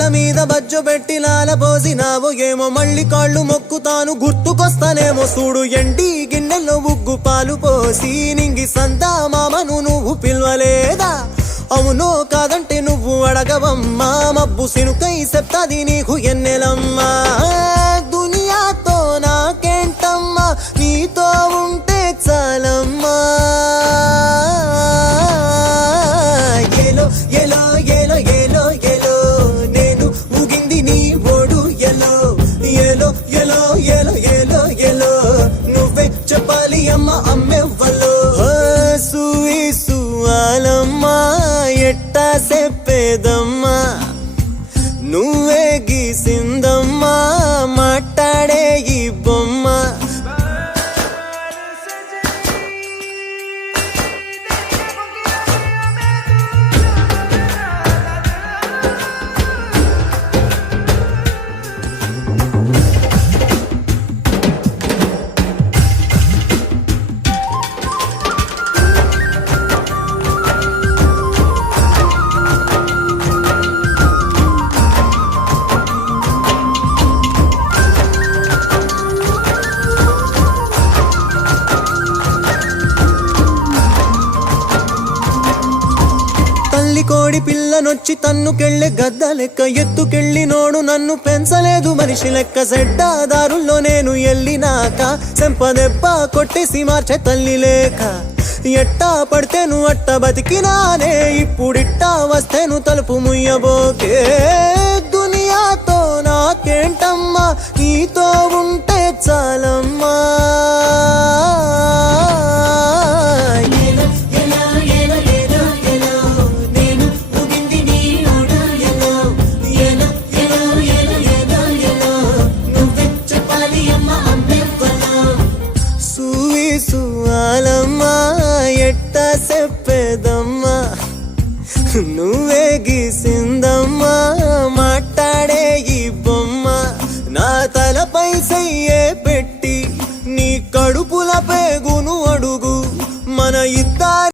కళ్ళ మీద బజ్జు పెట్టి లాల పోసినావు ఏమో మళ్ళీ కాళ్ళు మొక్కుతాను గుర్తుకొస్తానేమో చూడు ఎండి గిన్నెలో ఉగ్గు పాలు పోసి నింగి సందా మామను నువ్వు పిలవలేదా అవునో కాదంటే నువ్వు అడగవమ్మా మబ్బు సినుకై చెప్తాది నీకు ఎన్నెలమ్మా దునియాతో నాకేంటమ్మా నీతో ఉంటే చాలమ్మా ఏలో ఏలో ఏలో ఏలో ఏలో నేను ఊగింది నీ ఓడు ఎలో ఏలో ఏలో ఏలో ఏలో ఏలో నువ్వే చెప్పాలి అమ్మ అమ్మెవ్వలో సూయి సువాలమ్మా ఎట్టా చెప్పేదమ్మా నువ్వే గీసిందమ్మా మాట్లాడే ఈ బొమ్మ కోడి పిల్లనొచ్చి తన్నుకెళ్ళే గద్ద లెక్క ఎత్తుకెళ్ళినోడు నన్ను పెంచలేదు మనిషి లెక్క సెడ్డాదారుల్లో నేను ఎల్లినాక చెంపదెబ్బ కొట్టేసి మార్చే తల్లి లేక ఎట్టా పడితేను అట్ట బతికినానే ఇప్పుడిట్టా వస్తేను తలుపు ముయ్యబోకే దునియాతో నాకేంటమ్మా నీతో ఉంటే చాలమ్మా సువాలమ్మా ఎట్టా చెప్పేదమ్మా నువ్వే గీసిందమ్మా మాట్లాడే ఈ బొమ్మ నా తలపై సయ్యే పెట్టి నీ కడుపుల పేగును